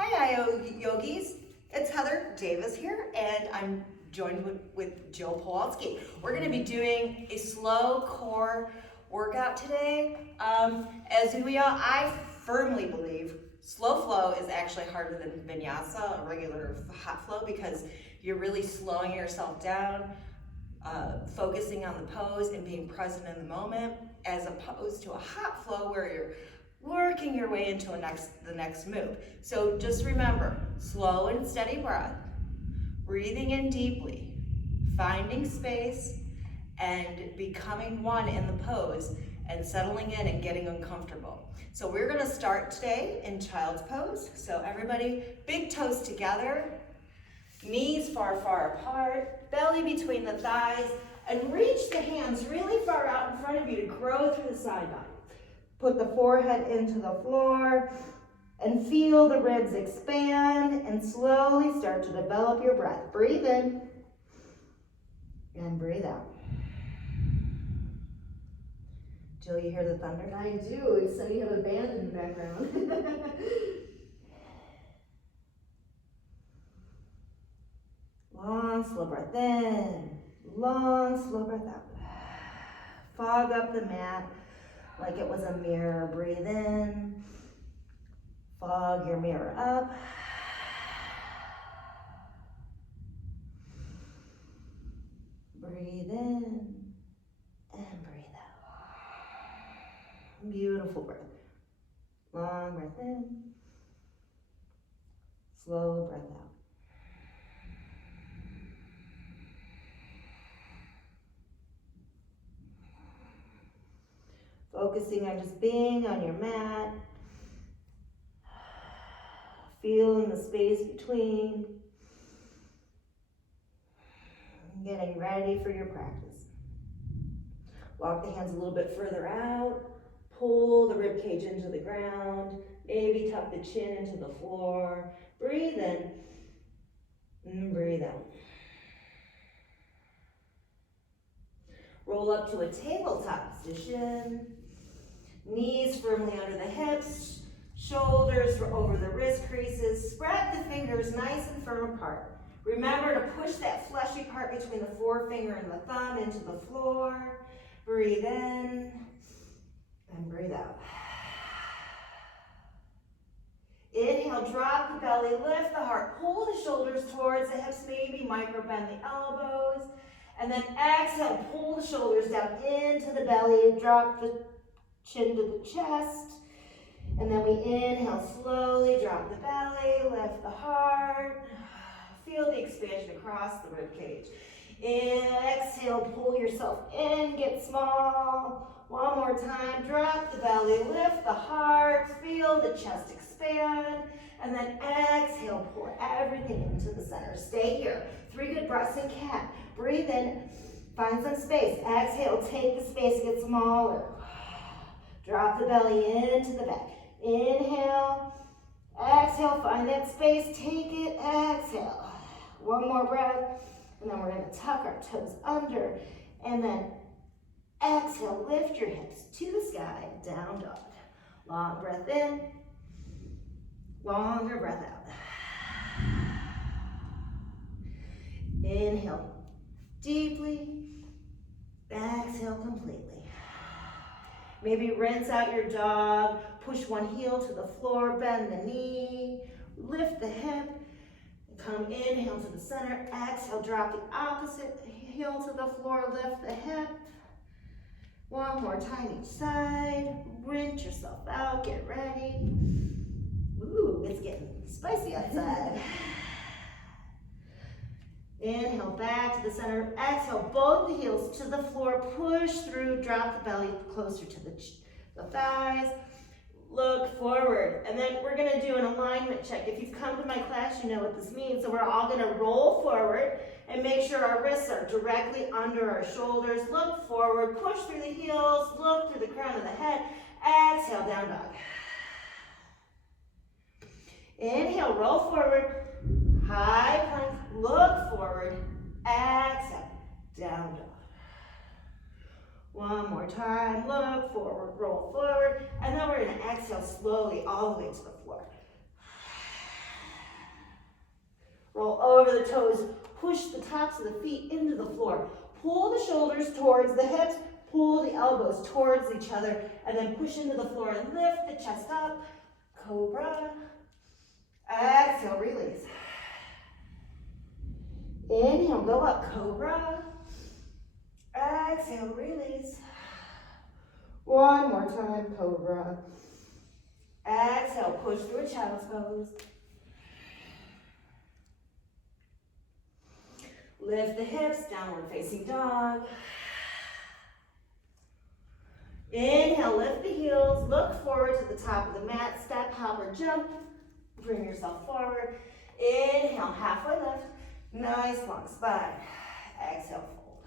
Hi, yogis. It's Heather Davis here, and I'm joined with Jill Pawlowski. We're going to be doing a slow core workout today. I firmly believe slow flow is actually harder than vinyasa, a regular hot flow, because you're really slowing yourself down, focusing on the pose and being present in the moment, as opposed to a hot flow where you're working your way into the next move. So just remember, slow and steady breath, breathing in deeply, finding space, and becoming one in the pose and settling in and getting uncomfortable. So we're gonna start today in child's pose. So everybody, big toes together, knees far, far apart, belly between the thighs, and reach the hands really far out in front of you to grow through the side body. Put the forehead into the floor and feel the ribs expand and slowly start to develop your breath. Breathe in and breathe out. Jill, you hear the thunder? I do, so you have a band in the background. Long, slow breath in. Long, slow breath out. Fog up the mat like it was a mirror. Breathe in. Fog your mirror up. Breathe in and breathe out. Beautiful breath. Long breath in. Slow breath out. Focusing on just being on your mat. Feeling the space between. Getting ready for your practice. Walk the hands a little bit further out. Pull the rib cage into the ground. Maybe tuck the chin into the floor. Breathe in and breathe out. Roll up to a tabletop position. Knees firmly under the hips. Shoulders over the wrist creases. Spread the fingers nice and firm apart. Remember to push that fleshy part between the forefinger and the thumb into the floor. Breathe in and breathe out. Inhale, drop the belly, lift the heart, pull the shoulders towards the hips, maybe micro bend the elbows. And then exhale, pull the shoulders down into the belly, drop the chin to the chest. And then we inhale, slowly drop the belly, lift the heart. Feel the expansion across the rib cage. Exhale, pull yourself in, get small. One more time, drop the belly, lift the heart, feel the chest expand. And then exhale, pull everything into the center. Stay here. 3 good breaths in cat. Breathe in, find some space. Exhale, take the space, get smaller. Drop the belly into the back. Inhale, exhale, find that space, take it, exhale. One more breath, and then we're going to tuck our toes under, and then exhale, lift your hips to the sky, down dog. Long breath in, longer breath out. Inhale deeply, exhale completely. Maybe rinse out your dog, push one heel to the floor, bend the knee, lift the hip, come inhale to the center, exhale, drop the opposite heel to the floor, lift the hip. One more time each side, rinse yourself out, get ready. Ooh, it's getting spicy outside. Inhale back to the center, exhale, both the heels to the floor, push through, drop the belly closer to the thighs, look forward. And then we're gonna do an alignment check. If you've come to my class, you know what this means. So we're all gonna roll forward and make sure our wrists are directly under our shoulders. Look forward, push through the heels, look through the crown of the head, exhale, down dog. Inhale, roll forward, high plank, look forward, exhale, down dog. One more time, look forward, roll forward, and then we're gonna exhale slowly all the way to the floor. over the toes. Push the tops of the feet into the floor. Pull the shoulders towards the hips. Pull the elbows towards each other. And then push into the floor and lift the chest up. Cobra. Exhale, release. Inhale, go up. Cobra. Exhale, release. One more time, Cobra. Exhale, push through a child's pose. Lift the hips, downward facing dog. Inhale, lift the heels, look forward to the top of the mat, step, hop, or jump. Bring yourself forward. Inhale, halfway lift. Nice long spine. Exhale, fold.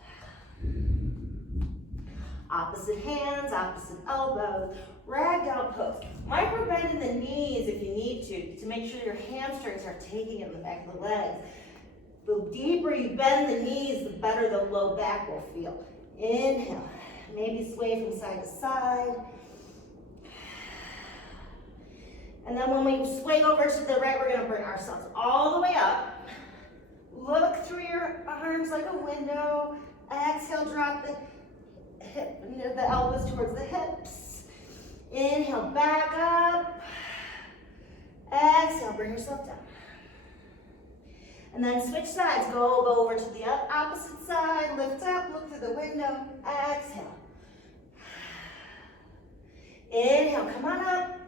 Opposite hands, opposite elbows. Ragdoll pose. Micro bend in the knees if you need to make sure your hamstrings are taking in the back of the legs. The deeper you bend the knees, the better the low back will feel. Inhale. Maybe sway from side to side. And then when we sway over to the right, we're going to bring ourselves all the way up. Look through your arms like a window. Exhale, drop the elbows towards the hips. Inhale, back up. Exhale, bring yourself down. And then switch sides. Go over to the opposite side. Lift up, look through the window. Exhale. Inhale, come on up.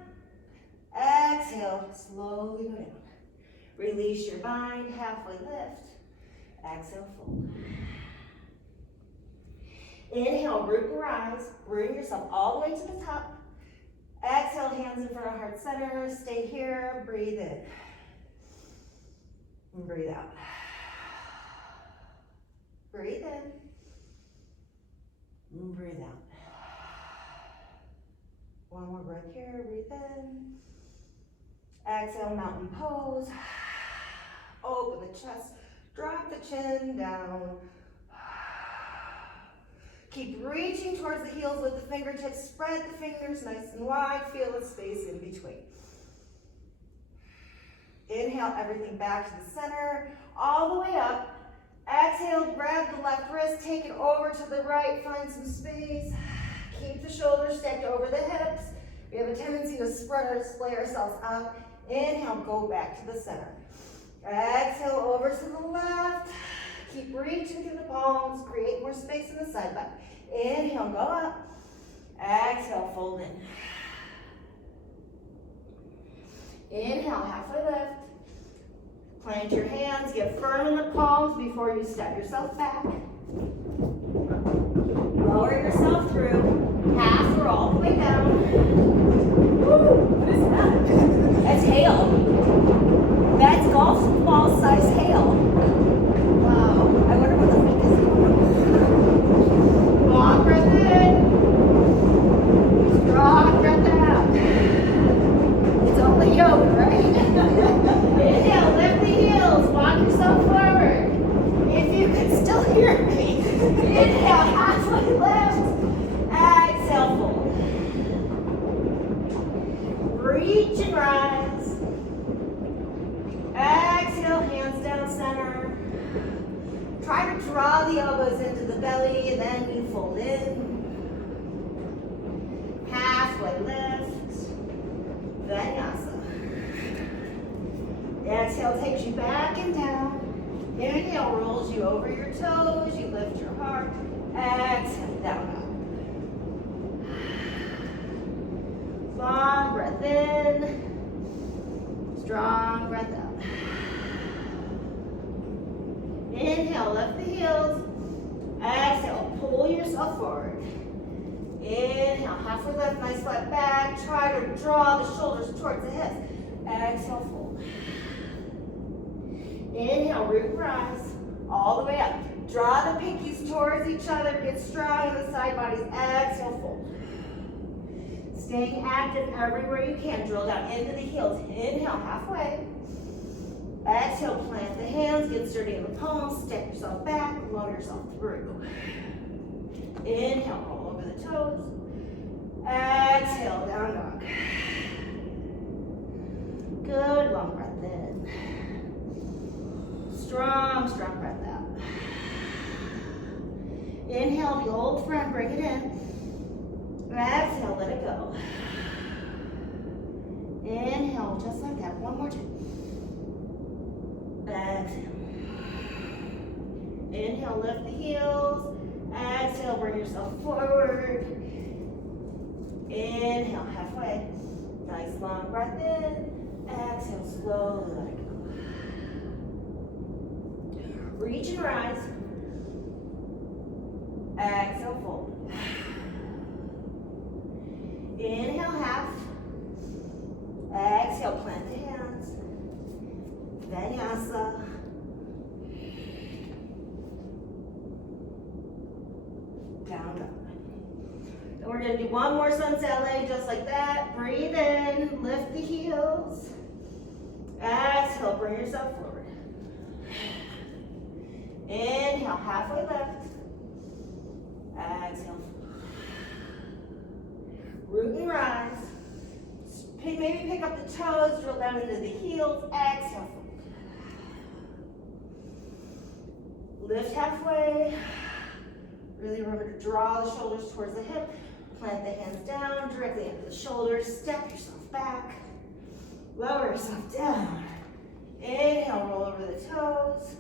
Exhale, slowly go down. Release your bind, halfway lift. Exhale, fold. Inhale, root and rise. Bring yourself all the way to the top. Exhale, hands in front of heart center. Stay here, breathe in. And breathe out. Breathe in. And breathe out. One more breath here, breathe in. Exhale, mountain pose. Open the chest, drop the chin down. Keep reaching towards the heels with the fingertips. Spread the fingers nice and wide. Feel the space in between. Inhale, everything back to the center, all the way up. Exhale, grab the left wrist, take it over to the right, find some space. Keep the shoulders stacked over the hips. We have a tendency to splay ourselves out. Inhale, go back to the center. Exhale, over to the left. Keep reaching through the palms, create more space in the side body. Inhale, go up. Exhale, fold in. Inhale, halfway lift. Plant your hands, get firm in the palms before you step yourself back. Lower yourself through. Half or all the way down. Woo, what is that? That's hail. That's golf ball size hail. Wow, I wonder what the heck is going on. Long breath in. Strong breath out. It's only yoga, right? Inhale, lift the heels, walk yourself forward. If you can still hear me, inhale, halfway lift. Exhale, fold. Reach and rise. Exhale, hands down center. Try to draw the elbows into the belly and then you fold in. Halfway lift. Vinyasa. Exhale takes you back and down. Inhale rolls you over your toes. You lift your heart. Exhale, down up. Long breath in. Strong breath out. Inhale, lift the heels. Exhale, pull yourself forward. Inhale, halfway lift, nice flat back. Try to draw the shoulders towards the hips. Exhale, fold. Inhale, root and rise, all the way up. Draw the pinkies towards each other. Get strong in the side bodies. Exhale, fold. Staying active everywhere you can. Drill down into the heels. Inhale, halfway. Exhale, plant the hands. Get sturdy in the palms. Step yourself back. Lower yourself through. Inhale, roll over the toes. Exhale, down dog. Good, long breath in. strong, strong breath out. Inhale, the old friend, bring it in. Exhale, let it go. Inhale, just like that. One more time. Exhale. Inhale, lift the heels. Exhale, bring yourself forward. Inhale, halfway. Nice long breath in. Exhale, slowly let it go. Reach and rise. Exhale, fold. Inhale, half. Exhale, plant the hands. Vinyasa. Down, up. And we're gonna do one more sunset leg just like that. Breathe in, lift the heels. Exhale, bring yourself forward. Inhale, halfway lift. Exhale. Root and rise. Maybe pick up the toes, drill down into the heels. Exhale. Lift halfway. Really remember to draw the shoulders towards the hip. Plant the hands down, directly into the shoulders. Step yourself back. Lower yourself down. Inhale, roll over the toes.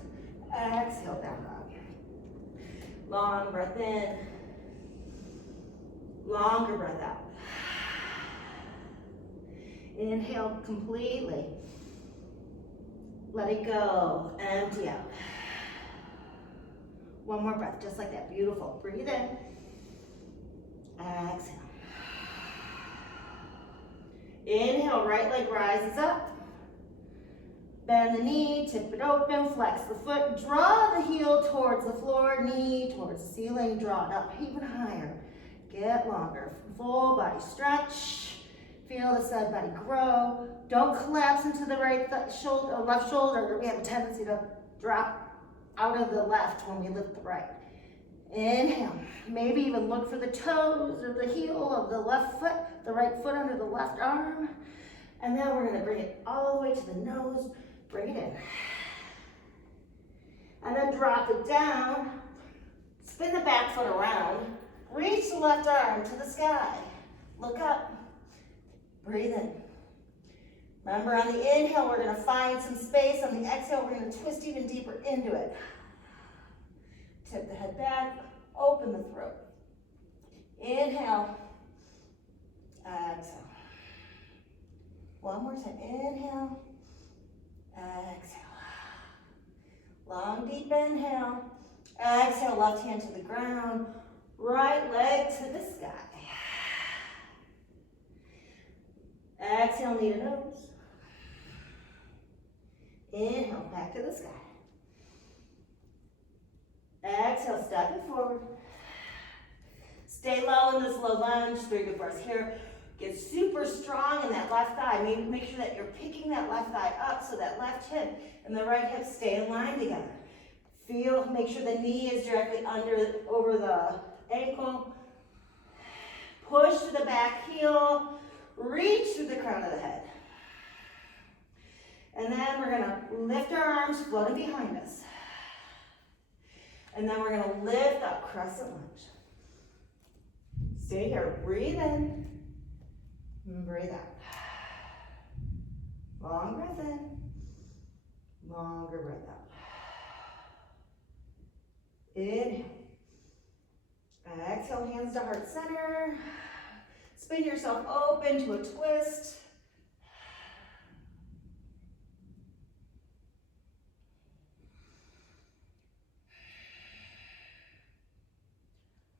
Exhale, down up. Long breath in. Longer breath out. Inhale completely. Let it go. Empty out. One more breath, just like that. Beautiful. Breathe in. Exhale. Inhale, right leg rises up. Bend the knee, tip it open, flex the foot. Draw the heel towards the floor, knee towards the ceiling. Draw it up even higher. Get longer. Full body stretch. Feel the side body grow. Don't collapse into the right shoulder or left shoulder. We have a tendency to drop out of the left when we lift the right. Inhale. Maybe even look for the toes or the heel of the left foot, the right foot under the left arm. And then we're gonna bring it all the way to the nose. Bring it in. And then drop it down. Spin the back foot around. Reach the left arm to the sky. Look up. Breathe in. Remember, on the inhale, we're going to find some space. On the exhale, we're going to twist even deeper into it. Tip the head back. Open the throat. Inhale. Exhale. One more time. Inhale. Exhale. Long, deep inhale. Exhale, left hand to the ground. Right leg to the sky. Exhale, knee to nose. Inhale, back to the sky. Exhale, step it forward. Stay low in this low lunge. 3 good breaths here. Get super strong in that left thigh. Make sure that you're picking that left thigh up so that left hip and the right hip stay in line together. Make sure the knee is directly over the ankle. Push to the back heel. Reach through the crown of the head. And then we're gonna lift our arms floating behind us. And then we're gonna lift up, crescent lunge. Stay here, breathe in, and breathe out. Long breath in, longer breath out. Inhale. Exhale, hands to heart center. Spin yourself open to a twist.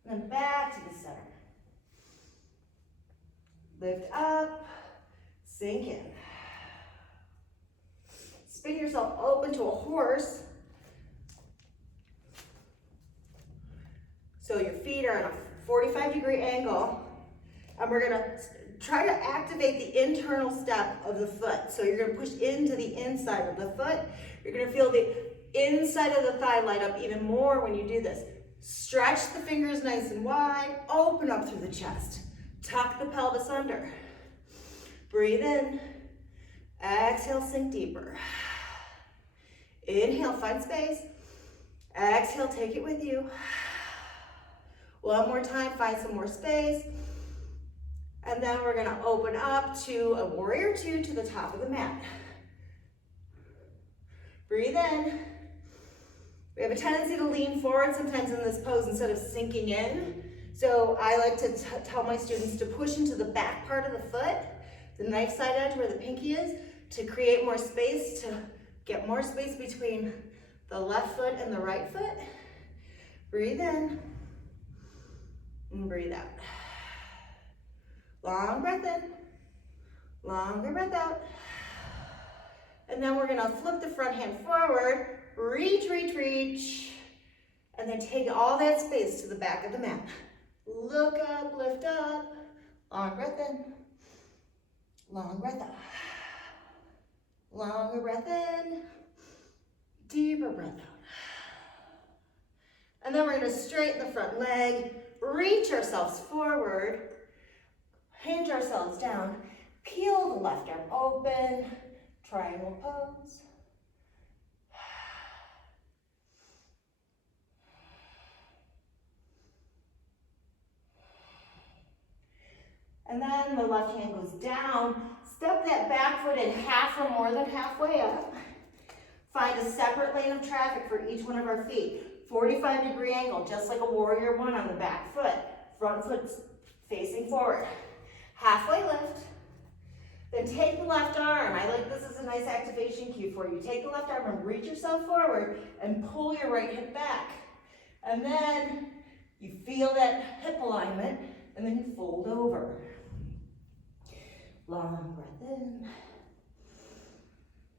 Then back to the center. Lift up, sink in. Spin yourself open to a horse. So your feet are on a 45-degree angle. And we're gonna try to activate the internal step of the foot. So you're gonna push into the inside of the foot. You're gonna feel the inside of the thigh light up even more when you do this. Stretch the fingers nice and wide, open up through the chest. Tuck the pelvis under. Breathe in, exhale, sink deeper. Inhale, find space. Exhale, take it with you. One more time, find some more space. And then we're gonna open up to a warrior two to the top of the mat. Breathe in. We have a tendency to lean forward sometimes in this pose instead of sinking in. So I like to tell my students to push into the back part of the foot, the knife side edge where the pinky is, to create more space, to get more space between the left foot and the right foot. Breathe in and breathe out. Long breath in, longer breath out. And then we're gonna flip the front hand forward, reach, reach, reach, and then take all that space to the back of the mat. Look up, lift up, long breath in, long breath out. Longer breath in, deeper breath out. And then we're gonna straighten the front leg, reach ourselves forward, hinge ourselves down, peel the left arm open, triangle pose. And then the left hand goes down. Step that back foot in half or more than halfway up. Find a separate lane of traffic for each one of our feet. 45-degree angle, just like a warrior one on the back foot. Front foot's facing forward. Halfway lift. Then take the left arm. I like this as a nice activation cue for you. Take the left arm and reach yourself forward and pull your right hip back. And then you feel that hip alignment and then you fold over. Long breath in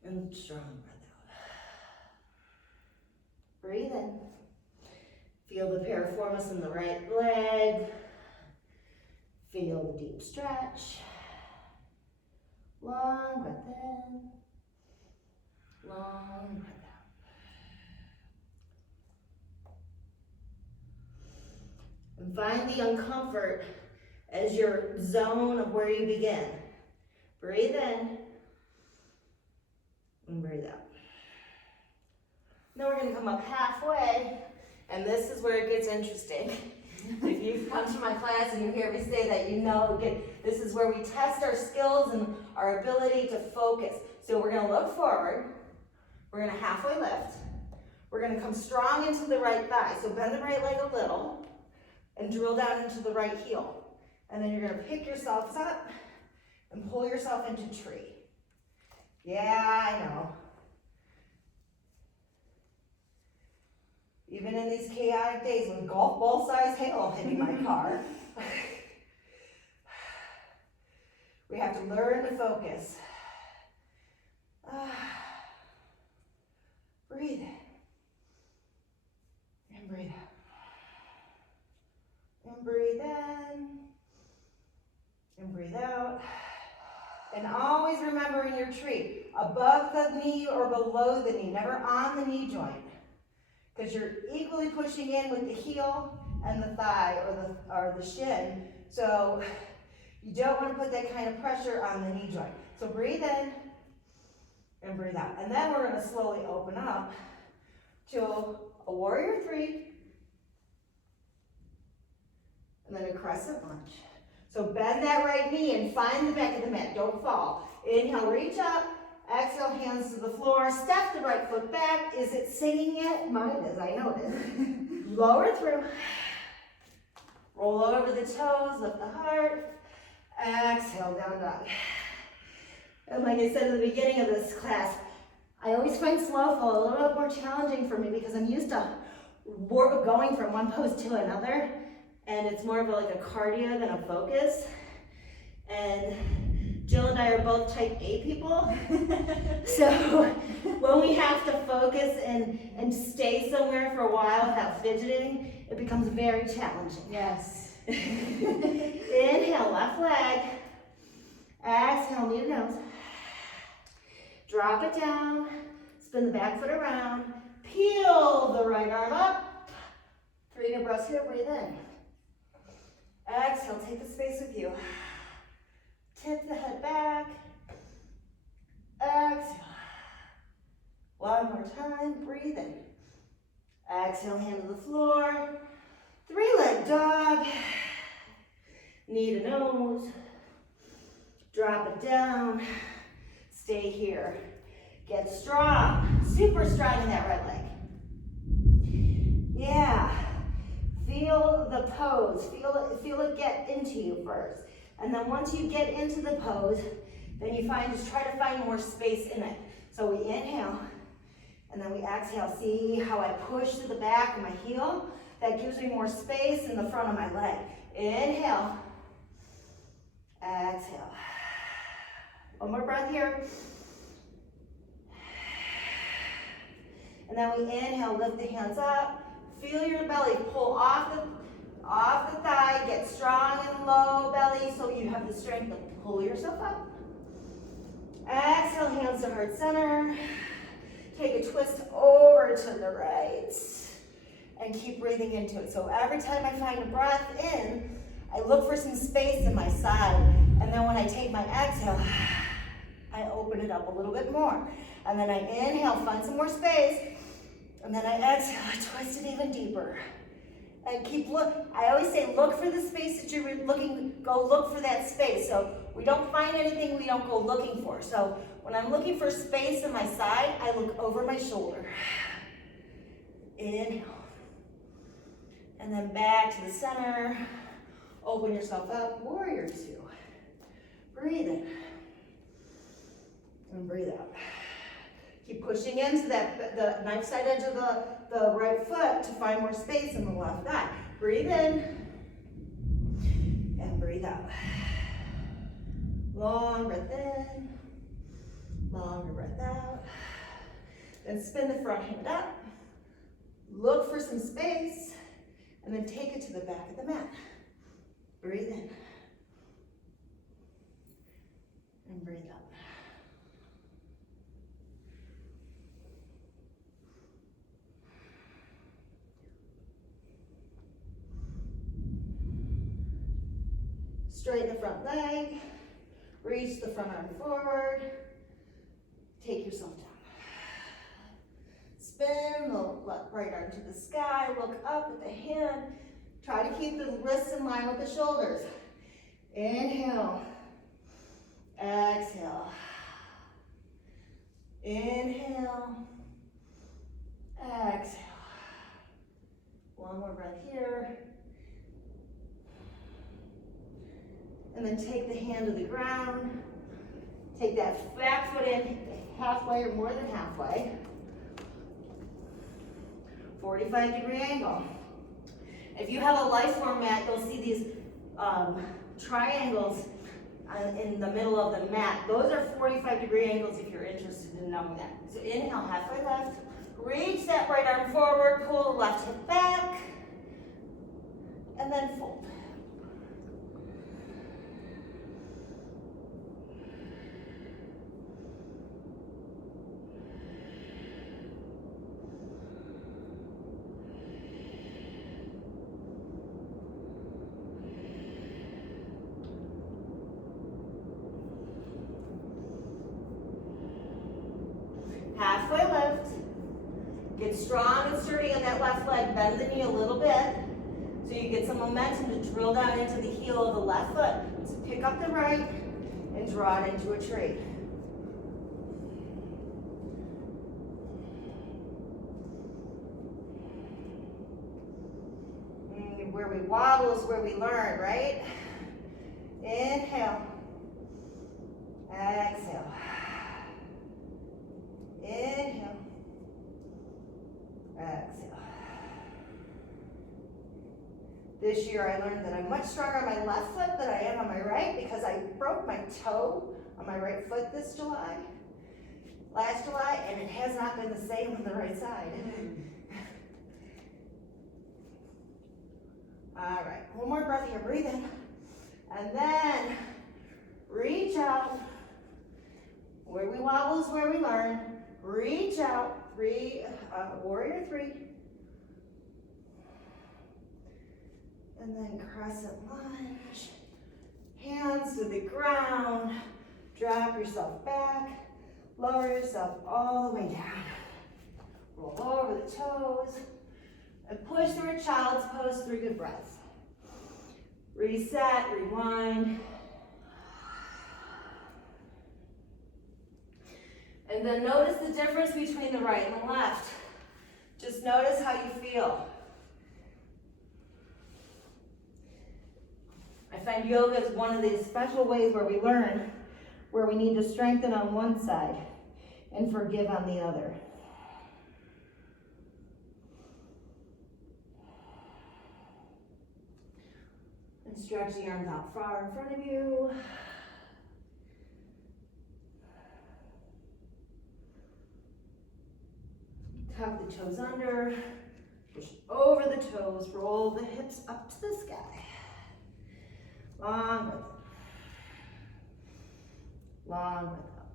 and strong breath out. Breathe in. Feel the piriformis in the right leg. Feel the deep stretch. Long breath in, long breath out. And find the uncomfort as your zone of where you begin. Breathe in and breathe out. Now we're going to come up halfway, and this is where it gets interesting. If you've come to my class and you hear me say that, you know this is where we test our skills and our ability to focus. So we're going to look forward. We're going to halfway lift. We're going to come strong into the right thigh. So bend the right leg a little and drill down into the right heel. And then you're going to pick yourselves up and pull yourself into tree. Yeah, I know. Even in these chaotic days with golf ball size hail hitting my car, we have to learn to focus. Breathe in and breathe out. And breathe in and breathe out. And always remember in your tree, above the knee or below the knee, never on the knee joint. Because you're equally pushing in with the heel and the thigh or the shin. So you don't want to put that kind of pressure on the knee joint. So breathe in and breathe out. And then we're going to slowly open up to a warrior three. And then a crescent lunge. So bend that right knee and find the back of the mat. Don't fall. Inhale, reach up. Exhale, hands to the floor. Step the right foot back. Is it singing yet? Mine is, I know it is. Lower through. Roll over the toes, lift the heart. Exhale, down dog. And like I said at the beginning of this class, I always find slow flow a little bit more challenging for me because I'm used to going from one pose to another. And it's more of like a cardio than a focus. And Jill and I are both type A people. So when we have to focus and stay somewhere for a while without fidgeting, it becomes very challenging. Yes. Inhale, left leg. Exhale, knee to nose. Drop it down. Spin the back foot around. Peel the right arm up. 3 deep breaths here, breathe in. Exhale, take the space with you. Tip the head back. Exhale. One more time, breathe in. Exhale, hand to the floor. 3-leg dog. Knee to nose. Drop it down. Stay here. Get strong, super strong in that right leg. Yeah. Feel the pose. Feel it get into you first. And then once you get into the pose, then you just try to find more space in it. So we inhale, and then we exhale. See how I push to the back of my heel? That gives me more space in the front of my leg. Inhale. Exhale. One more breath here. And then we inhale, lift the hands up. Feel your belly pull off the thigh. Get strong and low belly so you have the strength to pull yourself up. Exhale, hands to heart center. Take a twist over to the right. And keep breathing into it. So every time I find a breath in, I look for some space in my side. And then when I take my exhale, I open it up a little bit more. And then I inhale, find some more space. And then I exhale, I twist it even deeper. And I always say, look for the space that you're looking, go look for that space. So we don't find anything we don't go looking for. So when I'm looking for space in my side, I look over my shoulder. Inhale. And then back to the center. Open yourself up, warrior 2. Breathe in. And breathe out. Keep pushing into the knife side edge of the right foot to find more space in the left thigh. Breathe in and breathe out. Long breath in, longer breath out. Then spin the front hand up. Look for some space and then take it to the back of the mat. Breathe in and breathe out. Straighten the front leg, reach the front arm forward, take yourself down. Spin the right arm to the sky, look up at the hand, try to keep the wrists in line with the shoulders. Inhale, exhale, inhale, exhale. One more breath here. And then take the hand to the ground. Take that back foot in halfway or more than halfway. 45-degree angle. If you have a life form mat, you'll see these triangles in the middle of the mat. Those are 45-degree angles if you're interested in knowing that. So inhale, halfway left. Reach that right arm forward, pull the left hip back, and then fold. Halfway lift. Get strong and sturdy on that left leg. Bend the knee a little bit so you get some momentum to drill down into the heel of the left foot. So pick up the right and draw it into a tree. Where we wobble is where we learn, right? Inhale. Exhale. Inhale. Exhale. This year I learned that I'm much stronger on my left foot than I am on my right because I broke my toe on my right foot last July, and it has not been the same on the right side. All right, one more breath here, breathe in. And then reach out. Where we wobble is where we learn. Reach out, warrior 3. And then crescent lunge. Hands to the ground. Drop yourself back. Lower yourself all the way down. Roll over the toes. And push through a child's pose, 3 good breaths. Reset, rewind. And then notice the difference between the right and the left. Just notice how you feel. I find yoga is one of these special ways where we learn where we need to strengthen on one side and forgive on the other. And stretch the arms out far in front of you. Tuck the toes under, push over the toes, roll the hips up to the sky. Long breath up. Long breath up.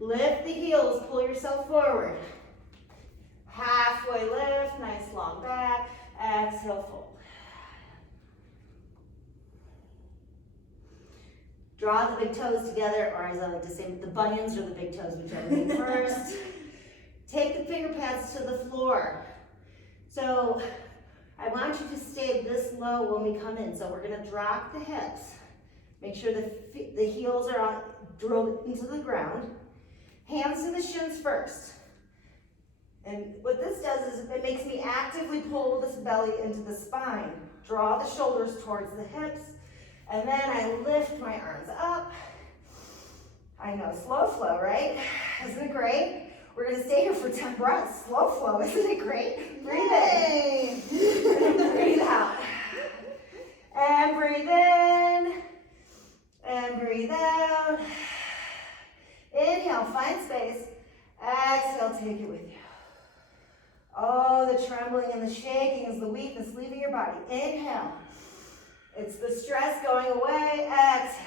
Lift the heels, pull yourself forward. Halfway lift, nice long back. Exhale, fold. Draw the big toes together, or as I like to say, the bunions or the big toes, whichever is first. Take the finger pads to the floor. So I want you to stay this low when we come in. So we're gonna drop the hips. Make sure the heels are drilled into the ground. Hands to the shins first. And what this does is it makes me actively pull this belly into the spine. Draw the shoulders towards the hips. And then I lift my arms up. I know, slow flow, right? Isn't it great? We're gonna stay here for 10 breaths. Slow flow, isn't it great? Breathe in. Breathe out. And breathe in. And breathe out. Inhale, find space. Exhale, take it with you. Oh, the trembling and the shaking is the weakness leaving your body. Inhale. It's the stress going away. Exhale.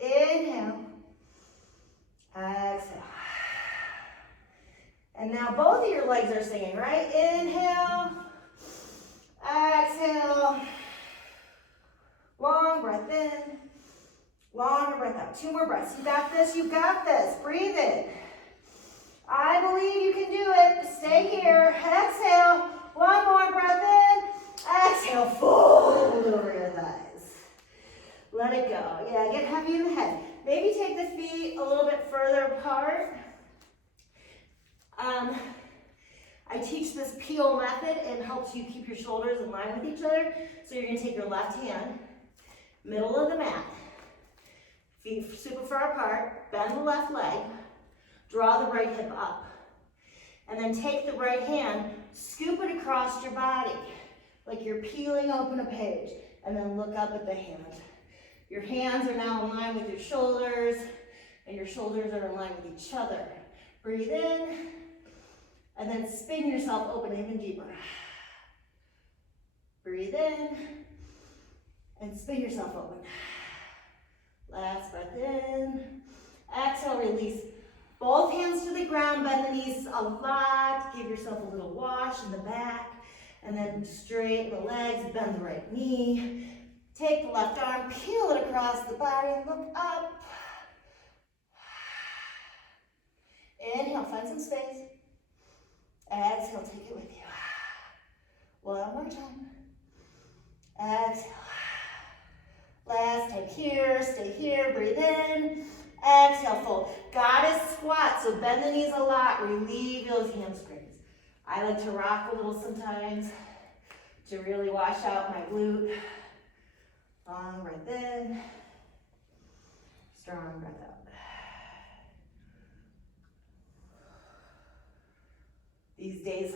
Inhale. Exhale. And now both of your legs are singing, right? Inhale. Exhale. Long breath in. Long breath out. 2 more breaths. You got this. You got this. Breathe in. I believe you can do it. Stay here. Exhale. 1 more breath in. Exhale. Fold over your thighs. Let it go. Yeah, get heavy in the head. Maybe take the feet a little bit further apart. I teach this peel method. It helps you keep your shoulders in line with each other. So you're going to take your left hand, middle of the mat, feet super far apart, bend the left leg, draw the right hip up. And then take the right hand, scoop it across your body, like you're peeling open a page. And then look up at the hand. Your hands are now in line with your shoulders, and your shoulders are in line with each other. Breathe in, and then spin yourself open even deeper. Breathe in, and spin yourself open. Last breath in. Exhale, release. Both hands to the ground, bend the knees a lot. Give yourself a little wash in the back, and then straighten the legs, bend the right knee. Take the left arm, peel it across the body, look up. Inhale, find some space. Exhale, take it with you. 1 more time. Exhale. Last time here, stay here, breathe in. Exhale, fold. Goddess squat, so bend the knees a lot, relieve those hamstrings. I like to rock a little sometimes to really wash out my glute. Long breath in, strong breath out. These days,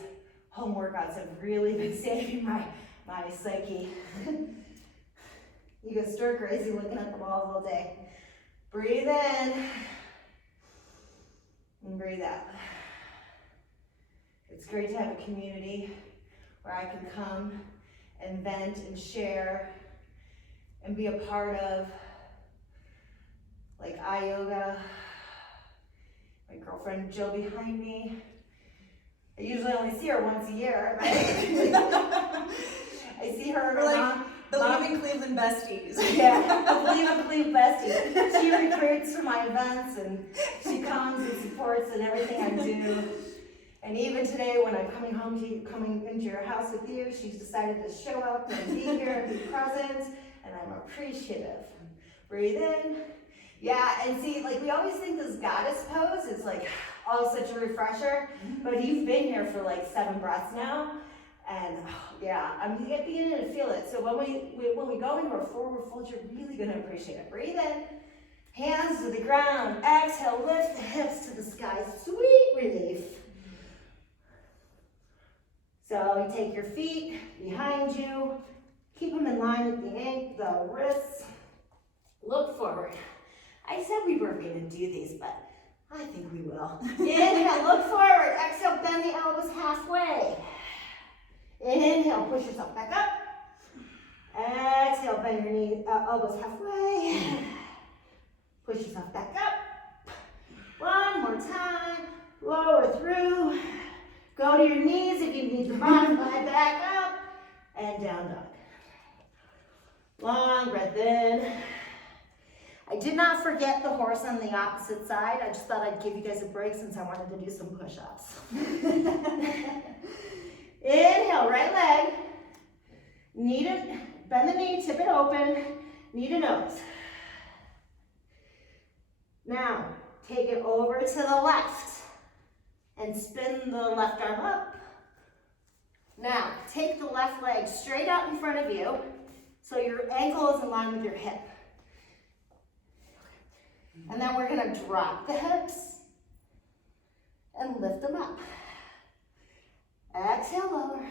home workouts have really been saving my psyche. You go stir crazy looking at the walls all day. Breathe in and breathe out. It's great to have a community where I can come and vent and share and be a part of, like yoga. My girlfriend Jill behind me. I usually only see her once a year. I see her We're like Mom- Believe in Cleveland besties. Yeah, believe in Cleve Bestie. She recruits for my events and she comes and supports in everything I do. And even today when I'm coming into your house with you, she's decided to show up and be here and be present, and I'm appreciative. Breathe in. Yeah, and see, like we always think this goddess pose is like, oh, such a refresher, but you've been here for like 7 breaths now. And yeah, I'm beginning to feel it. So when we go into our forward fold, you're really gonna appreciate it. Breathe in, hands to the ground. Exhale, lift the hips to the sky. Sweet relief. So you take your feet behind you, keep them in line with the wrists. Look forward. I said we weren't gonna do these, but I think we will. Inhale, look forward. Exhale, bend the elbows halfway. Inhale, push yourself back up. Exhale, bend your elbows halfway. Push yourself back up. One more time. Lower through. Go to your knees if you need to modify. Back up and down dog. Long breath in. I did not forget the horse on the opposite side. I just thought I'd give you guys a break since I wanted to do some push-ups. Inhale, right leg. Bend the knee, tip it open, knee to nose. Now, take it over to the left and spin the left arm up. Now, take the left leg straight out in front of you so your ankle is in line with your hip. And then we're gonna drop the hips and lift them up. Exhale, lower.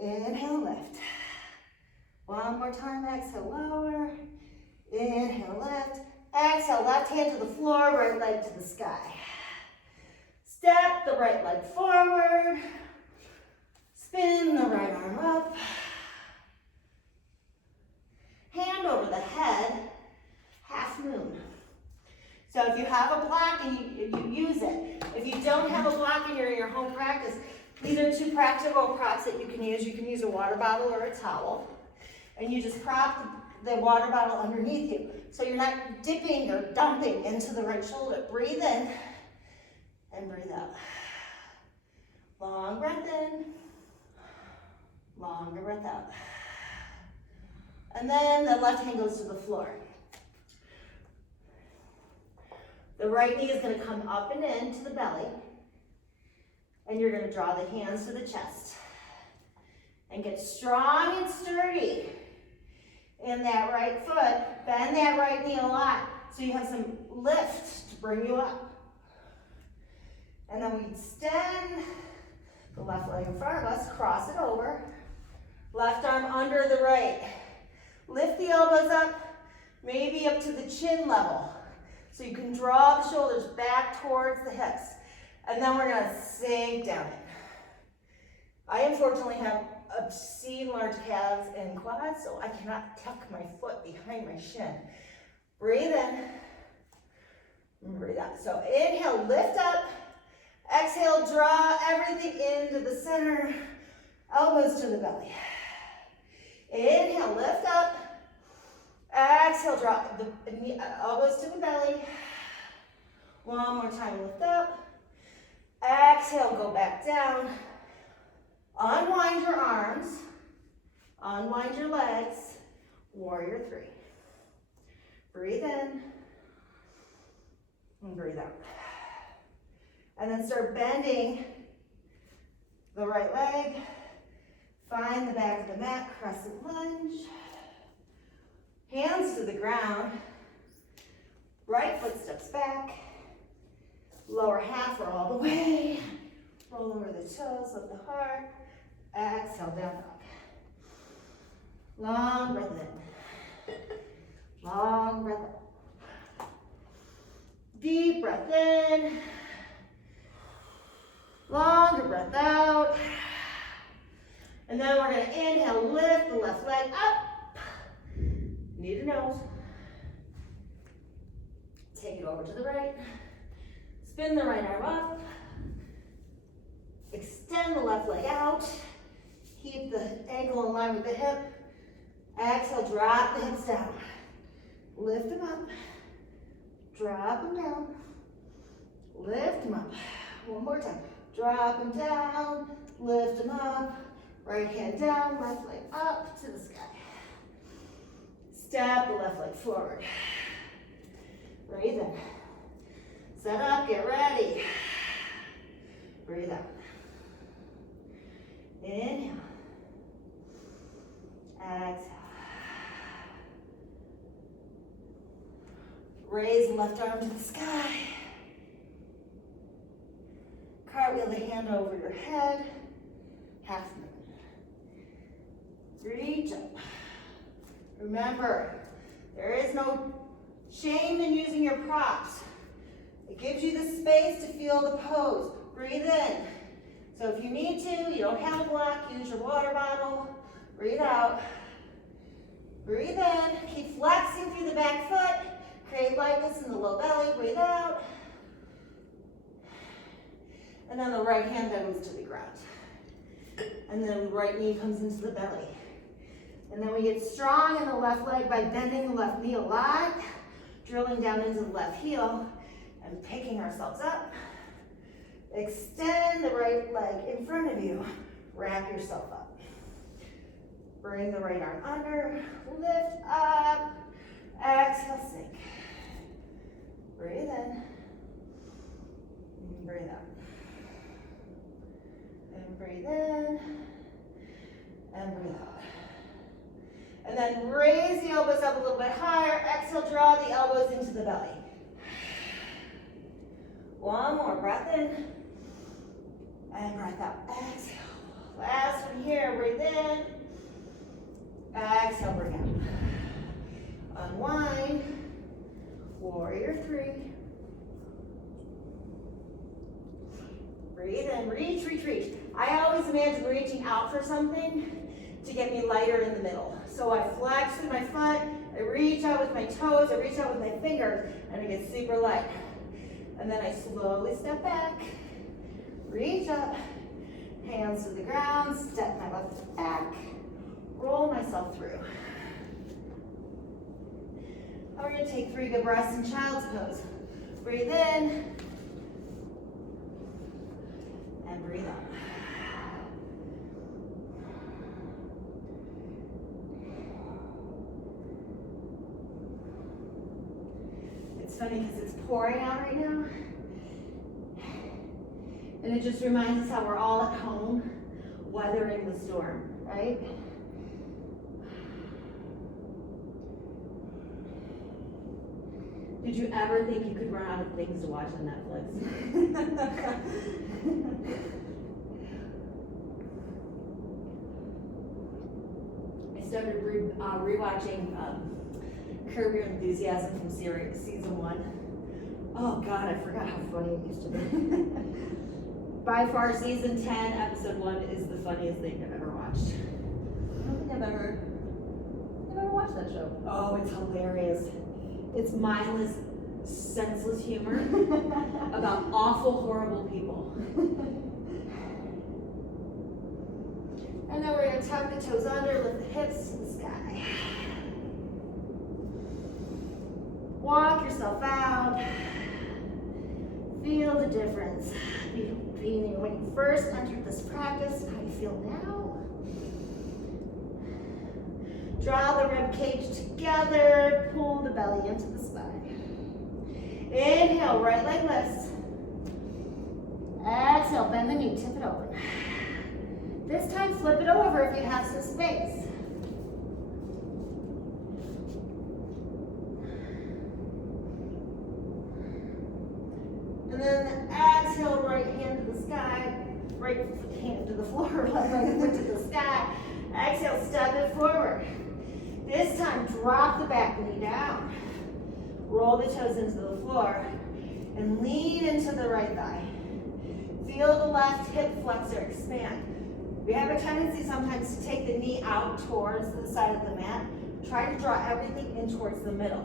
Inhale, lift. One more time, exhale, lower. Inhale, lift. Exhale, left hand to the floor, right leg to the sky. Step the right leg forward. Spin the right arm up. Hand over the head, half moon. So if you have a block and you use it. If you don't have a block and you're in your home practice, these are 2 practical props that you can use. You can use a water bottle or a towel. And you just prop the water bottle underneath you. So you're not dipping or dumping into the right shoulder. Breathe in and breathe out. Long breath in, longer breath out. And then the left hand goes to the floor. The right knee is going to come up and in to the belly. And you're going to draw the hands to the chest. And get strong and sturdy in that right foot. Bend that right knee a lot so you have some lift to bring you up. And then we extend the left leg in front of us, cross it over. Left arm under the right. Lift the elbows up, maybe up to the chin level. So you can draw the shoulders back towards the hips. And then we're gonna sink down. I unfortunately have obscene large calves and quads, so I cannot tuck my foot behind my shin. Breathe in, and breathe out. So inhale, lift up. Exhale, draw everything into the center. Elbows to the belly. Inhale, lift up. Exhale, drop the elbows to the belly. One more time, lift up. Exhale, go back down. Unwind your arms. Unwind your legs. Warrior 3. Breathe in. And breathe out. And then start bending the right leg. Find the back of the mat, crescent lunge. Hands to the ground. Right foot steps back. Lower half or all the way. Roll over the toes, lift the heart. Exhale, down dog. Long breath in. Long breath out. Deep breath in. Longer breath out. And then we're going to inhale, lift the left leg up. Knee to nose. Take it over to the right. Spin the right arm up. Extend the left leg out. Keep the ankle in line with the hip. Exhale, drop the hips down. Lift them up. Drop them down. Lift them up. One more time. Drop them down. Lift them up. Right hand down, left leg up to the sky. Step the left leg forward. Breathe in. Set up, get ready. Breathe out. Inhale. Exhale. Raise the left arm to the sky. Cartwheel the hand over your head. Half moon. Reach up. Remember, there is no shame in using your props. It gives you the space to feel the pose. Breathe in. So if you need to, you don't have a block, use your water bottle. Breathe out. Breathe in. Keep flexing through the back foot. Create lightness in the low belly. Breathe out. And then the right hand goes to the ground. And then the right knee comes into the belly. And then we get strong in the left leg by bending the left knee a lot, drilling down into the left heel, and picking ourselves up. Extend the right leg in front of you. Wrap yourself up. Bring the right arm under. Lift up. Exhale, sink. Breathe in. And breathe out. And breathe in. And breathe out. And then raise the elbows up a little bit higher. Exhale, draw the elbows into the belly. One more breath in. And breath out. Exhale. Last one here. Breathe in. Exhale, bring out. Unwind. Warrior three. Breathe in. Reach, reach, reach. I always imagine reaching out for something to get me lighter in the middle. So I flex with my foot, I reach out with my toes, I reach out with my fingers, and I get super light. And then I slowly step back, reach up, hands to the ground, step my left foot back, roll myself through. Now we're gonna take 3 good breaths in child's pose. Breathe in, and breathe out. It's funny because it's pouring out right now. And it just reminds us how we're all at home weathering the storm, right? Did you ever think you could run out of things to watch on Netflix? I started rewatching Curb Your Enthusiasm from season 1. Oh God, I forgot how funny it used to be. By far, season 10, episode 1 is the funniest thing I've ever watched. I don't think I've ever watched that show. Oh, it's hilarious. It's mindless, senseless humor about awful, horrible people. And then we're going to tuck the toes under, lift the hips to the sky. Walk yourself out. Feel the difference between when you first entered this practice and how you feel now. Draw the rib cage together, pull the belly into the spine. Inhale, right leg lifts. Exhale, bend the knee, tip it over. This time flip it over if you have some space. And then exhale, right hand to the sky, right hand to the floor, left right foot to the sky. Exhale, step it forward. This time, drop the back knee down. Roll the toes into the floor and lean into the right thigh. Feel the left hip flexor expand. We have a tendency sometimes to take the knee out towards the side of the mat. Try to draw everything in towards the middle.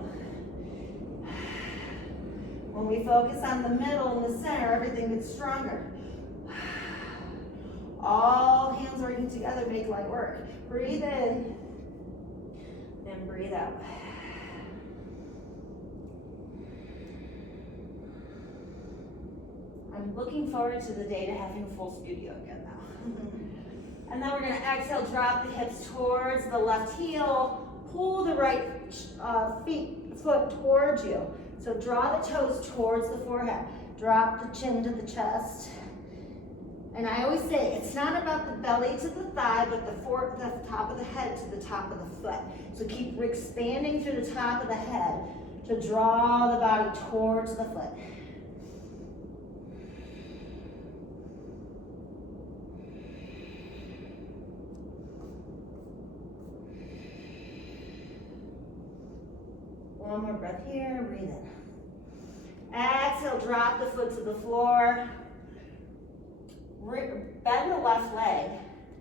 When we focus on the middle and the center, everything gets stronger. All hands working together make light work. Breathe in. And breathe out. I'm looking forward to the day to having a full studio again now. And then we're going to exhale, drop the hips towards the left heel, pull the right foot towards you. So draw the toes towards the forehead, drop the chin to the chest. And I always say, it's not about the belly to the thigh, but the top of the head to the top of the foot. So keep expanding through the top of the head to draw the body towards the foot. One more breath here, breathe in. Exhale, drop the foot to the floor. Bend the left leg,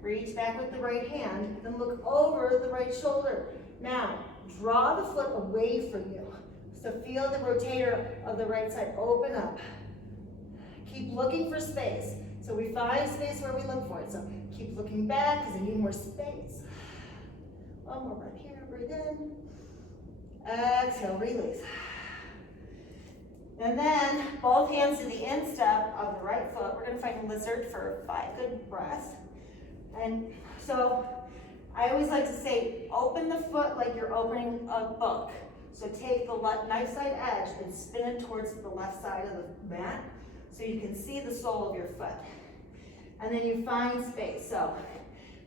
reach back with the right hand, then look over the right shoulder. Now, draw the foot away from you. So feel the rotator of the right side open up. Keep looking for space. So we find space where we look for it. So keep looking back because I need more space. One more breath here, breathe in. Exhale, release. And then both hands to the instep of the right foot. We're going to find lizard for 5 good breaths. And so I always like to say, open the foot like you're opening a book. So take the knife side edge and spin it towards the left side of the mat so you can see the sole of your foot. And then you find space. So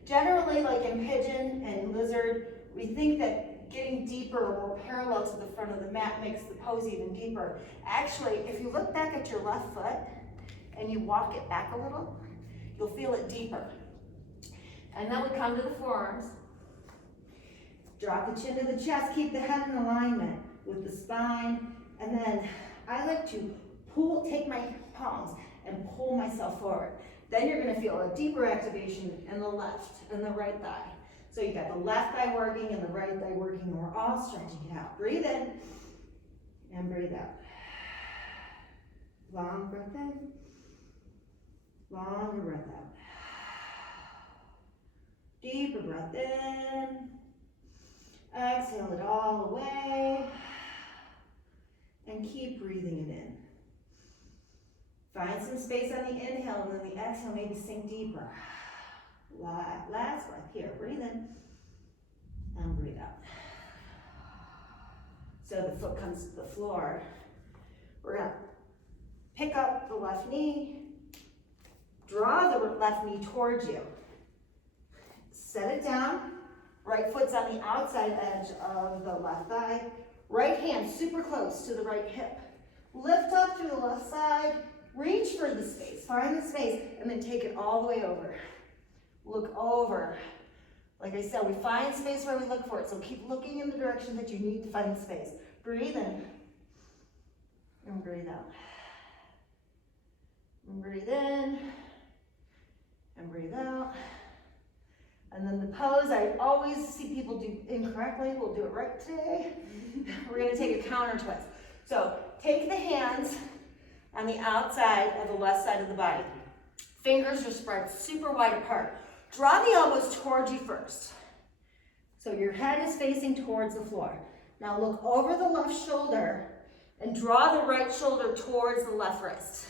generally, like in pigeon and lizard, we think that getting deeper or more parallel to the front of the mat makes the pose even deeper. Actually, if you look back at your left foot and you walk it back a little, you'll feel it deeper. And then we come to the forearms. Drop the chin to the chest, keep the head in alignment with the spine. And then I like to take my palms and pull myself forward. Then you're gonna feel a deeper activation in the left and the right thigh. So you got the left thigh working and the right thigh working, and we're all stretching it out. Breathe in and breathe out. Long breath in, longer breath out. Deeper breath in. Exhale it all away. And keep breathing it in. Find some space on the inhale, and then the exhale, maybe sink deeper. Last breath here, breathe in and breathe out. So the foot comes to the floor. We're gonna pick up the left knee, draw the left knee towards you. Set it down, right foot's on the outside edge of the left thigh. Right hand super close to the right hip. Lift up through the left side, reach for the space, find the space, and then take it all the way over. Look over. Like I said, we find space where we look for it, so keep looking in the direction that you need to find the space. Breathe in and breathe out. And breathe in and breathe out. And then the pose, I always see people do incorrectly. We'll do it right today. We're going to take a counter twist. So take the hands on the outside of the left side of the body. Fingers are spread super wide apart. Draw the elbows towards you first. So your head is facing towards the floor. Now look over the left shoulder and draw the right shoulder towards the left wrist.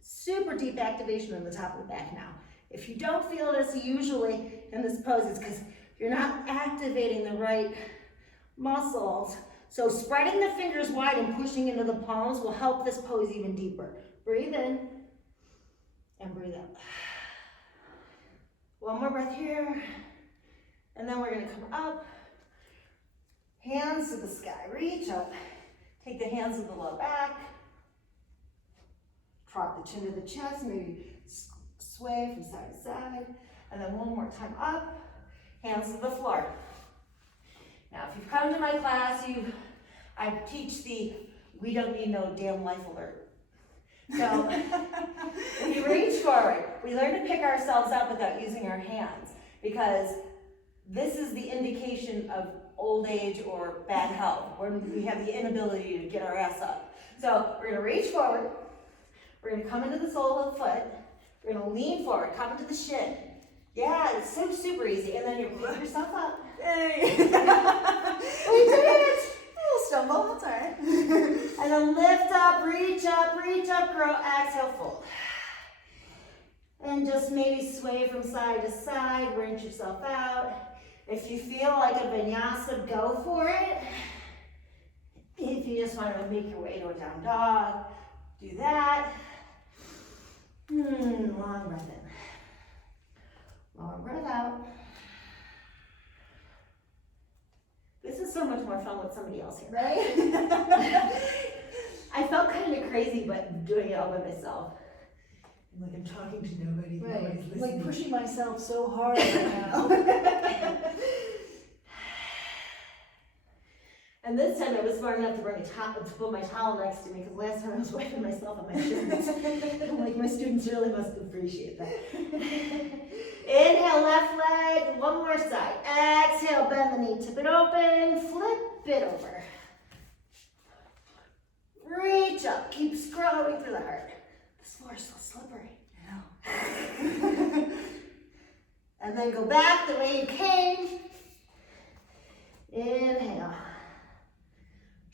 Super deep activation in the top of the back now. If you don't feel this usually in this pose, it's because you're not activating the right muscles. So spreading the fingers wide and pushing into the palms will help this pose even deeper. Breathe in and breathe out. One more breath here. And then we're going to come up. Hands to the sky. Reach up. Take the hands to the low back. Drop the chin to the chest. Maybe sway from side to side. And then one more time up. Hands to the floor. Now, if you've come to my class, I teach the we don't need no damn life alert. So we reach forward. We learn to pick ourselves up without using our hands, because this is the indication of old age or bad health, when we have the inability to get our ass up. So we're going to reach forward. We're going to come into the sole of the foot. We're going to lean forward, come into the shin. Yeah, it's so super easy. And then you pick yourself up. Hey. We did it! A little stumble, that's all right. And then lift up, reach up, grow, exhale, fold. And just maybe sway from side to side, rinse yourself out. If you feel like a vinyasa, go for it. If you just want to make your way to a down dog, do that. Long breath in. Long breath out. This is so much more fun with somebody else here. Right? I felt kind of crazy, but doing it all by myself. Like I'm talking to nobody. Right. Nobody's I'm listening. like pushing myself so hard right now. And this time I was smart enough to bring to put my towel next to me, because last time I was wiping myself on my shirt. I'm like, my students really must appreciate that. Inhale, left leg, one more side. Exhale, bend the knee, tip it open, flip it over. Reach up, keep scrolling through the heart. This floor is so slippery. I know. And then go back the way you came. Inhale.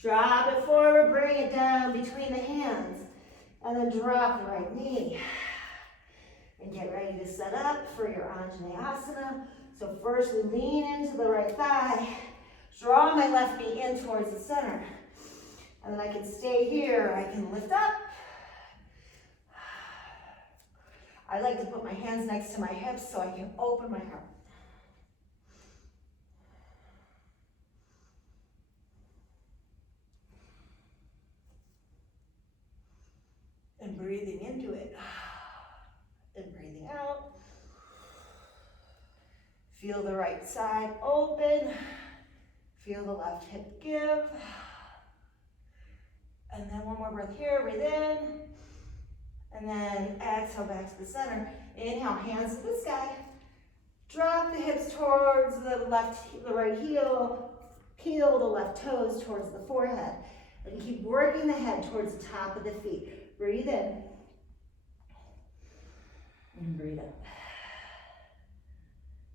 Drop it forward, bring it down between the hands. And then drop the right knee. And get ready to set up for your Anjali Asana. So first we lean into the right thigh. Draw my left knee in towards the center. And then I can stay here, I can lift up. I like to put my hands next to my hips so I can open my heart. And breathing into it. And breathing out. Feel the right side open. Feel the left hip give. And then one more breath here, breathe in. And then exhale back to the center. Inhale, hands to the sky. Drop the hips towards the right heel. Peel the left toes towards the forehead. And keep working the head towards the top of the feet. Breathe in. And breathe out.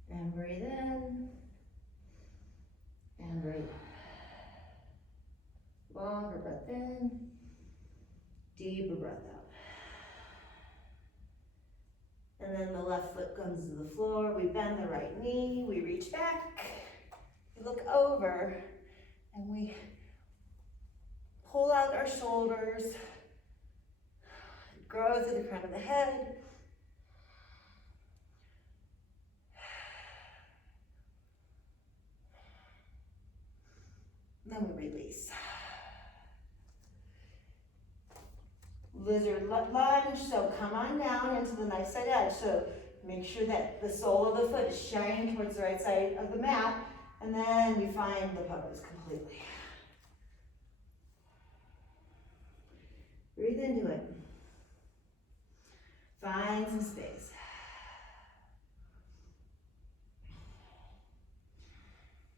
And breathe in. And breathe out. Longer breath in. Deeper breath out. And then the left foot comes to the floor. We bend the right knee. We reach back. We look over. And we pull out our shoulders. Grow through the crown of the head. And then we release. Lizard lunge, so come on down into the knife side edge. So make sure that the sole of the foot is shining towards the right side of the mat, and then we find the pose completely. Breathe into it. Find some space.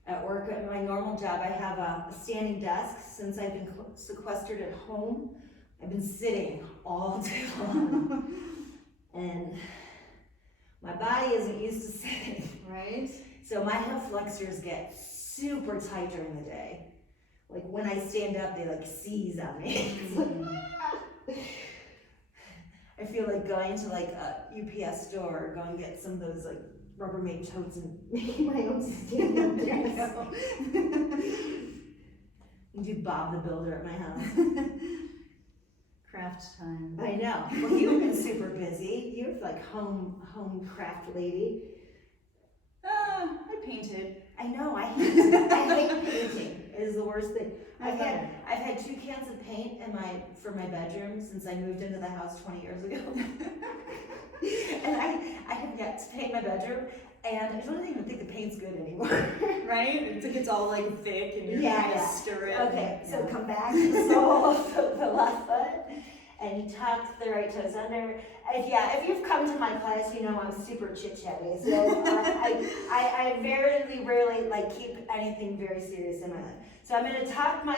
At work, at my normal job, I have a standing desk. Since I've been sequestered at home, I've been sitting all day long. And my body isn't used to sitting. Right? So my hip flexors get super tight during the day. Like when I stand up, they like seize on me. It's like, ah! I feel like going to like a UPS store or going to get some of those like Rubbermaid totes and making my own stand-up desk. And do Bob the Builder at my house. Craft time. I know. Well, you've been super busy. You're like home craft lady. I painted. I know. I hate painting. It is the worst thing. I've Okay. had 2 cans of paint for my bedroom since I moved into the house 20 years ago. And I have yet to paint my bedroom, and I don't even think the paint's good anymore. Right? It's like it's all like thick and you're Yeah, trying yeah. to stir it. Okay, so Yeah. come back to the sole of the left foot, and you tuck the right toes under. If you've come to my class, you know I'm super chit-chatty, so I very rarely like keep anything very serious in my life. So I'm gonna tuck my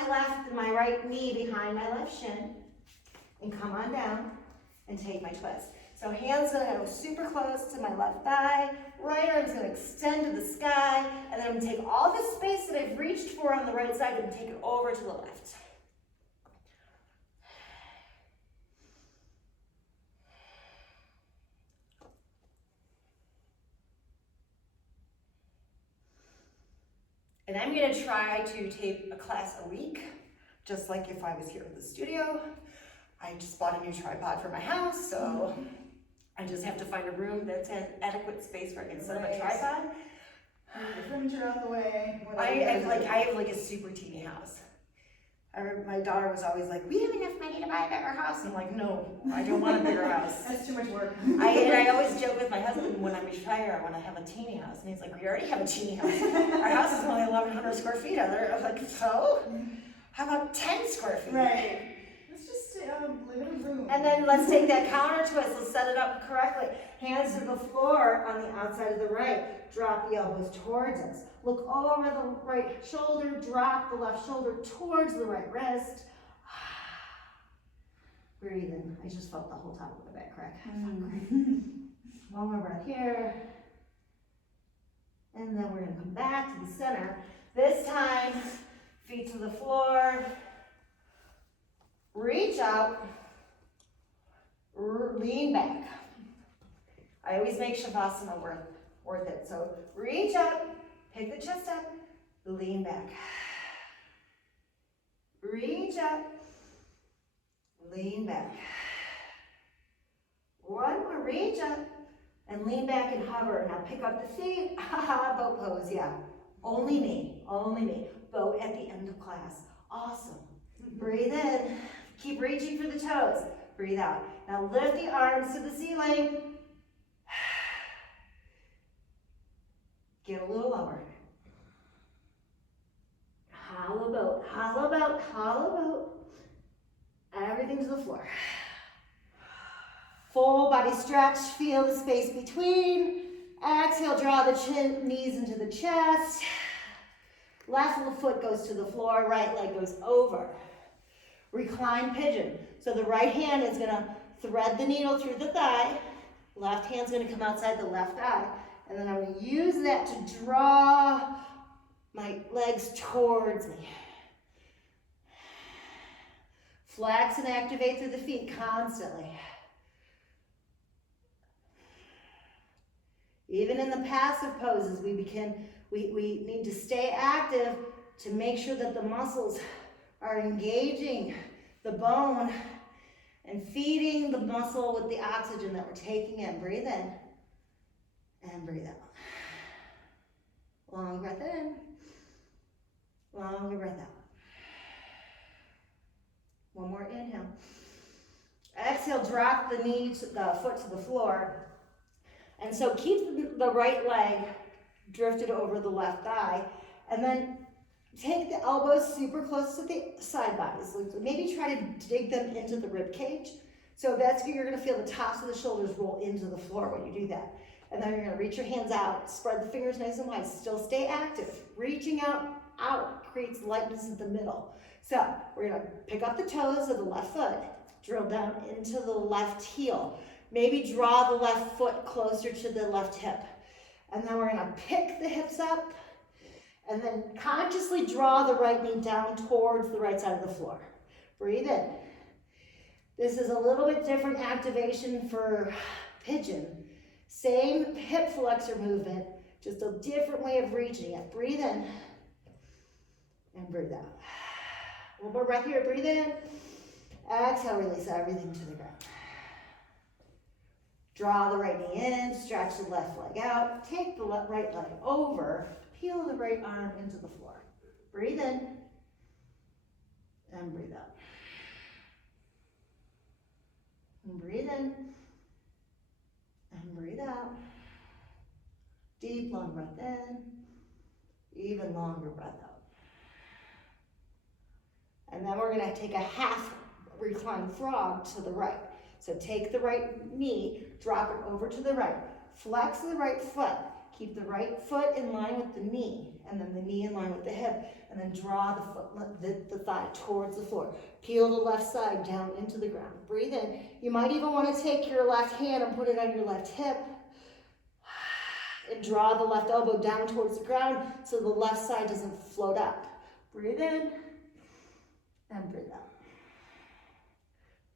right knee behind my left shin, and come on down, and take my twist. So hands gonna go super close to my left thigh, right arm's gonna extend to the sky, and then I'm gonna take all the space that I've reached for on the right side and take it over to the left. And I'm gonna try to take a class a week, just like if I was here in the studio. I just bought a new tripod for my house, so I just have to find a room that's had adequate space where I can set up a tripod. The furniture out the way. I have like a super teeny house. My daughter was always like, "We have enough money to buy a bigger house." I'm like, "No, I don't want a bigger house." That's too much work. I always joke with my husband when I retire, I want to have a teeny house, and he's like, "We already have a teeny house. Our house is only 1,100 square feet." I'm like, "So? How about 10 square feet?" Right. Let's just live in a room. And then let's take that counter twist. Let's set it up correctly. Hands to the floor on the outside of the right. Drop the elbows towards us. Look over the right shoulder. Drop the left shoulder towards the right wrist. Breathe in. I just felt the whole top of my back crack. One more breath here. And then we're going to come back to the center. This time, feet to the floor. Reach out. Lean back. I always make Shavasana worth it. So reach up, pick the chest up, lean back. Reach up, lean back. One more, reach up, and lean back and hover. Now pick up the feet, boat pose, yeah. Only me. Boat at the end of class. Awesome. Breathe in, keep reaching for the toes. Breathe out. Now lift the arms to the ceiling. Get a little lower. Hollow boat, hollow boat, hollow boat. Everything to the floor. Full body stretch, feel the space between. Exhale, draw the knees into the chest. Left little foot goes to the floor, right leg goes over. Recline pigeon. So the right hand is gonna thread the needle through the thigh. Left hand's gonna come outside the left eye. And then I'm going to use that to draw my legs towards me. Flex and activate through the feet constantly. Even in the passive poses, we need to stay active to make sure that the muscles are engaging the bone and feeding the muscle with the oxygen that we're taking in. Breathe in. And breathe out. Long breath in. Longer breath out. One more inhale. Exhale, drop the foot to the floor. And so keep the right leg drifted over the left thigh. And then take the elbows super close to the side bodies. Maybe try to dig them into the rib cage. So that's you're going to feel the tops of the shoulders roll into the floor when you do that. And then you're going to reach your hands out, spread the fingers nice and wide, still stay active. Reaching out creates lightness in the middle. So we're going to pick up the toes of the left foot, drill down into the left heel. Maybe draw the left foot closer to the left hip. And then we're going to pick the hips up and then consciously draw the right knee down towards the right side of the floor. Breathe in. This is a little bit different activation for pigeon. Same hip flexor movement, just a different way of reaching it. Breathe in and breathe out. One more breath here, breathe in. Exhale, release everything to the ground. Draw the right knee in, stretch the left leg out, take the right leg over, peel the right arm into the floor. Breathe in and breathe out. And breathe in. And breathe out. Deep, long breath in. Even longer breath out. And then we're going to take a half reclined frog to the right. So take the right knee, drop it over to the right. Flex the right foot. Keep the right foot in line with the knee, and then the knee in line with the hip, and then draw the thigh towards the floor. Peel the left side down into the ground. Breathe in. You might even want to take your left hand and put it on your left hip, and draw the left elbow down towards the ground so the left side doesn't float up. Breathe in, and breathe out.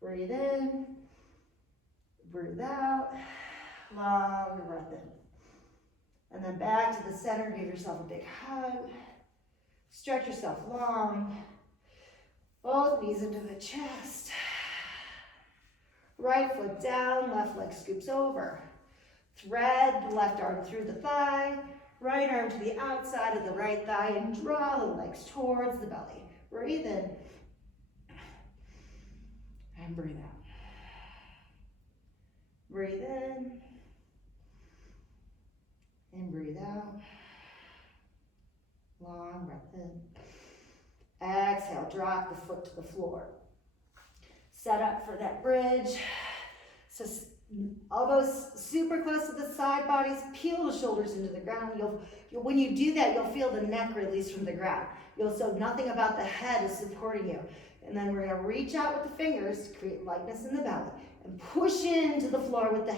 Breathe in, breathe out, long breath in. And then back to the center, give yourself a big hug. Stretch yourself long. Both knees into the chest. Right foot down, left leg scoops over. Thread the left arm through the thigh, right arm to the outside of the right thigh, and draw the legs towards the belly. Breathe in. And breathe out. Breathe in. And breathe out. Long breath in. Exhale, drop the foot to the floor. Set up for that bridge. So elbows super close to the side bodies. Peel the shoulders into the ground. When you do that, you'll feel the neck release from the ground. So nothing about the head is supporting you. And then we're going to reach out with the fingers to create lightness in the belly. And push into the floor with the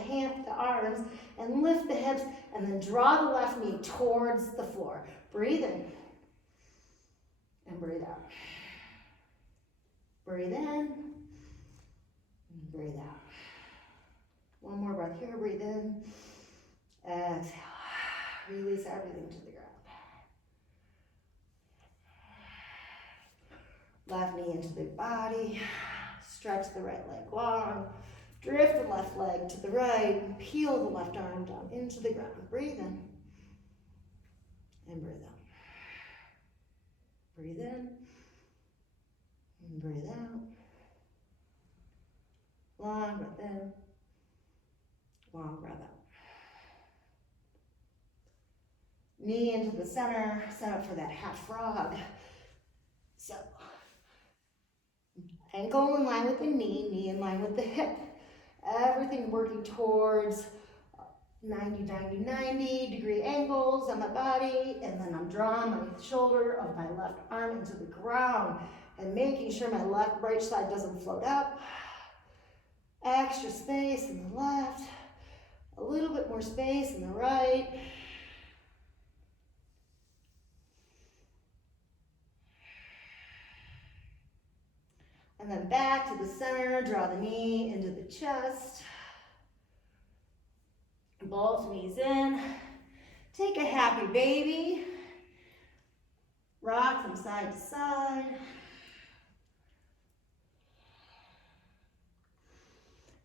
arms, and lift the hips, and then draw the left knee towards the floor. Breathe in, and breathe out. Breathe in, and breathe out. One more breath here, breathe in, exhale. Release everything to the ground. Left knee into the body, stretch the right leg long. Drift the left leg to the right, and peel the left arm down into the ground. Breathe in, and breathe out. Breathe in, and breathe out. Long breath in, long breath out. Knee into the center, set up for that half frog. So, ankle in line with the knee in line with the hip. Everything working towards 90 degree angles on my body, and then I'm drawing my shoulder of my left arm into the ground and making sure my right side doesn't float up. Extra space in the left, a little bit more space in the right. And then back to the center, draw the knee into the chest. Both knees in. Take a happy baby. Rock from side to side.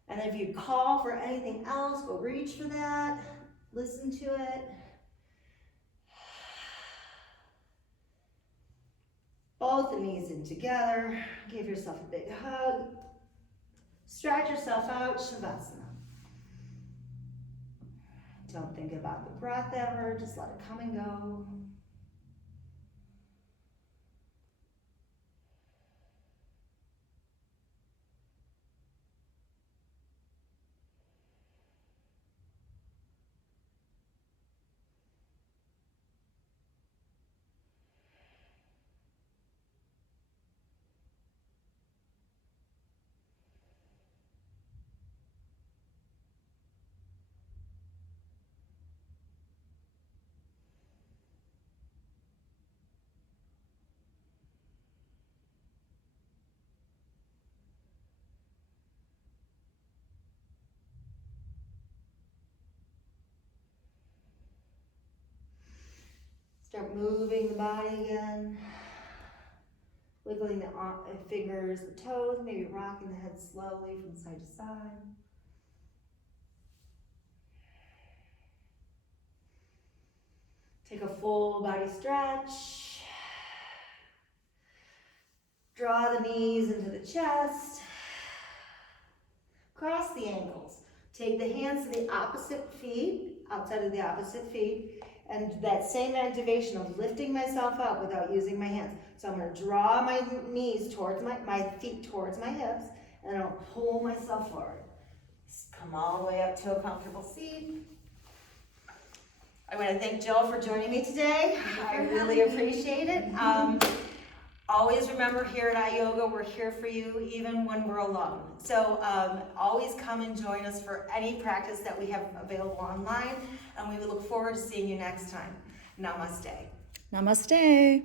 And if you call for anything else, go reach for that. Listen to it. Both the knees in together. Give yourself a big hug. Stretch yourself out, Shavasana. Don't think about the breath ever, just let it come and go. Start moving the body again. Wiggling the fingers, the toes, maybe rocking the head slowly from side to side. Take a full body stretch. Draw the knees into the chest. Cross the ankles. Take the hands to the opposite feet, outside of the opposite feet, and that same activation of lifting myself up without using my hands. So I'm going to draw my knees towards my feet towards my hips, and I'll pull myself forward. Come all the way up to a comfortable seat. I want to thank Jill for joining me today. I really appreciate it. Always remember here at iYoga, we're here for you even when we're alone. So always come and join us for any practice that we have available online, and we look forward to seeing you next time. Namaste. Namaste.